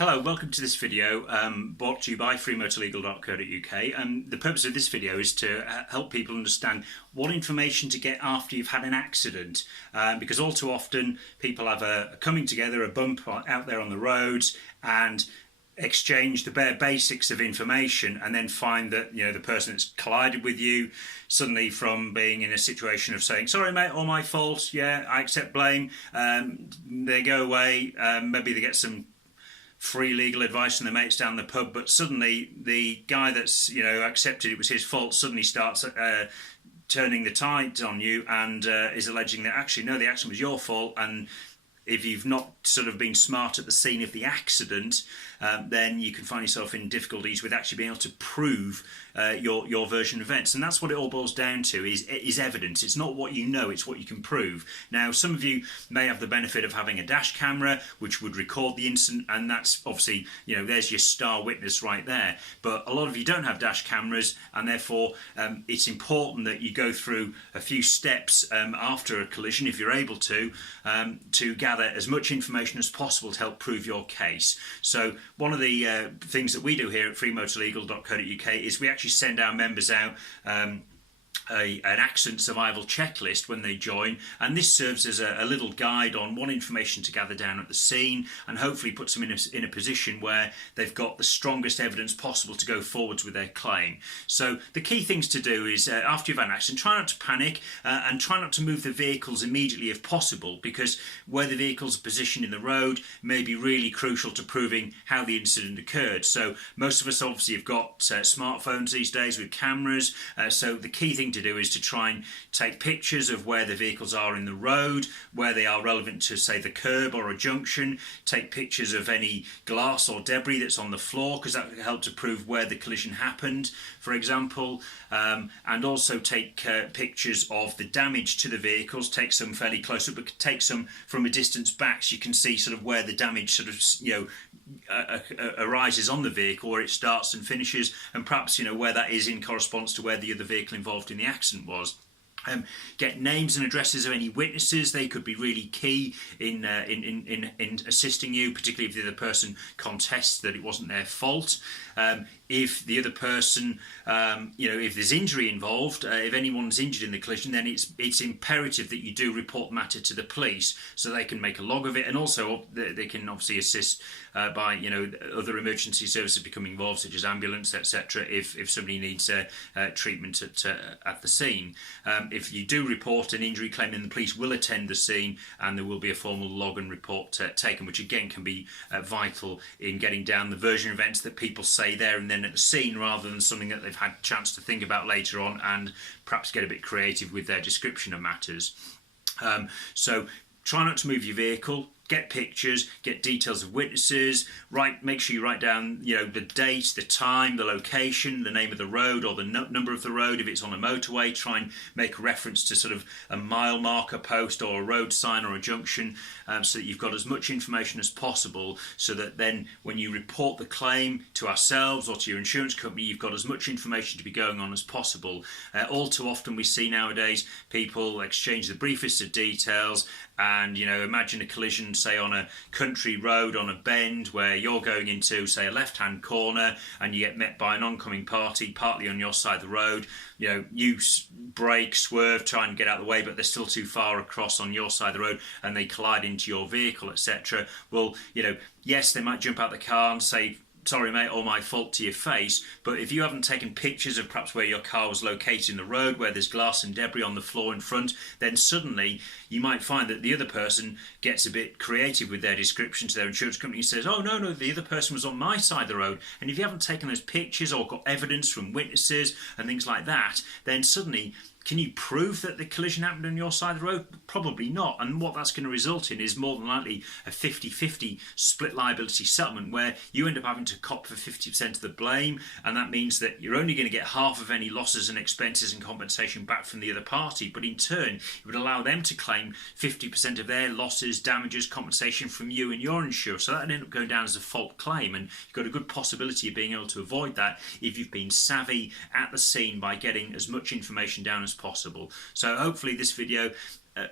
Hello, welcome to this video brought to you by freemotorlegal.co.uk. The purpose of this video is to help people understand what information to get after you've had an accident, because all too often people have a coming together, a bump out there on the roads, and exchange the bare basics of information, and then find that the person that's collided with you, suddenly from being in a situation of saying sorry mate, all my fault, yeah, I accept blame, they go away, maybe they get some free legal advice from the mates down the pub, but suddenly the guy that's accepted it was his fault suddenly starts turning the tides on you and is alleging that actually no, the accident was your fault. And if you've not sort of been smart at the scene of the accident, then you can find yourself in difficulties with actually being able to prove your version of events. And that's what it all boils down to, is evidence. It's not what you know, it's what you can prove. Now, some of you may have the benefit of having a dash camera which would record the incident, and that's obviously, there's your star witness right there. But a lot of you don't have dash cameras, and therefore it's important that you go through a few steps after a collision, if you're able to gather as much information as possible to help prove your case. So one of the things that we do here at freemotorlegal.co.uk is we actually send our members out an accident survival checklist when they join, and this serves as a little guide on what information to gather down at the scene, and hopefully puts them in a position where they've got the strongest evidence possible to go forwards with their claim. So the key things to do is after you've had an accident, try not to panic and try not to move the vehicles immediately if possible, because where the vehicles are positioned in the road may be really crucial to proving how the incident occurred. So most of us obviously have got smartphones these days with cameras, so the key thing to do is to try and take pictures of where the vehicles are in the road, where they are relevant to, say, the curb or a junction. Take pictures of any glass or debris that's on the floor, because that will help to prove where the collision happened, for example. And also take pictures of the damage to the vehicles. Take some fairly close up, but take some from a distance back, so you can see sort of where the damage sort of arises on the vehicle, where it starts and finishes, and perhaps where that is in correspondence to where the other vehicle involved in the accident was. Get names and addresses of any witnesses. They could be really key in assisting you, particularly if the other person contests that it wasn't their fault. If the other person, if there's injury involved, if anyone's injured in the collision, then it's imperative that you do report the matter to the police so they can make a log of it, and also they can obviously assist by other emergency services becoming involved, such as ambulance, etc. If somebody needs treatment at the scene. If you do report an injury claim, then the police will attend the scene, and there will be a formal log and report taken, which again can be vital in getting down the version of events that people say there and then at the scene, rather than something that they've had a chance to think about later on and perhaps get a bit creative with their description of matters. So try not to move your vehicle. Get pictures, get details of witnesses, make sure you write down the date, the time, the location, the name of the road or the number of the road. If it's on a motorway, try and make a reference to sort of a mile marker post or a road sign or a junction, so that you've got as much information as possible, so that then when you report the claim to ourselves or to your insurance company, you've got as much information to be going on as possible. All too often we see nowadays people exchange the briefest of details, and imagine a collision, say on a country road on a bend, where you're going into, say, a left-hand corner and you get met by an oncoming party partly on your side of the road. You brake, swerve, try and get out of the way, but they're still too far across on your side of the road and they collide into your vehicle, etc. Well, yes, they might jump out the car and say, sorry mate, all my fault to your face, but if you haven't taken pictures of perhaps where your car was located in the road, where there's glass and debris on the floor in front, then suddenly you might find that the other person gets a bit creative with their description to their insurance company and says, oh no, the other person was on my side of the road. And if you haven't taken those pictures or got evidence from witnesses and things like that, then suddenly, can you prove that the collision happened on your side of the road? Probably not. And what that's going to result in is more than likely a 50-50 split liability settlement, where you end up having to cop for 50% of the blame, and that means that you're only going to get half of any losses and expenses and compensation back from the other party, but in turn it would allow them to claim 50% of their losses, damages, compensation from you and your insurer. So that would end up going down as a fault claim, and you've got a good possibility of being able to avoid that if you've been savvy at the scene by getting as much information down as possible. So hopefully this video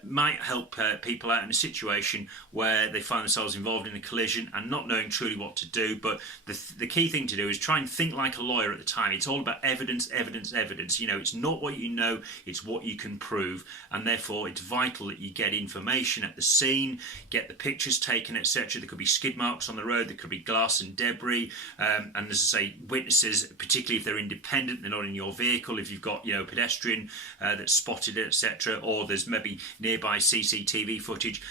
might help people out in a situation where they find themselves involved in a collision and not knowing truly what to do. But the key thing to do is try and think like a lawyer at the time. It's all about evidence, evidence, evidence. It's not what you know, it's what you can prove, and therefore it's vital that you get information at the scene, get the pictures taken, etc. There could be skid marks on the road, there could be glass and debris, and as I say, witnesses, particularly if they're independent, they're not in your vehicle, if you've got a pedestrian that's spotted it, etc., or there's maybe nearby CCTV footage,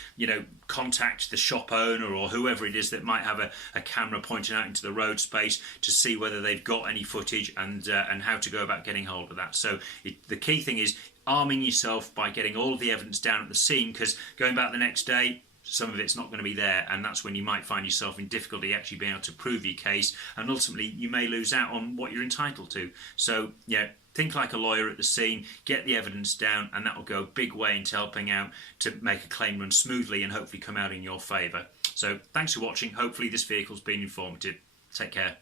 contact the shop owner or whoever it is that might have a camera pointing out into the road space to see whether they've got any footage and how to go about getting hold of that. So the key thing is arming yourself by getting all of the evidence down at the scene, because going back the next day, some of it's not going to be there, and that's when you might find yourself in difficulty actually being able to prove your case, and ultimately you may lose out on what you're entitled to. So think like a lawyer at the scene, get the evidence down, and that will go a big way into helping out to make a claim run smoothly and hopefully come out in your favour. So thanks for watching. Hopefully this vehicle's been informative. Take care.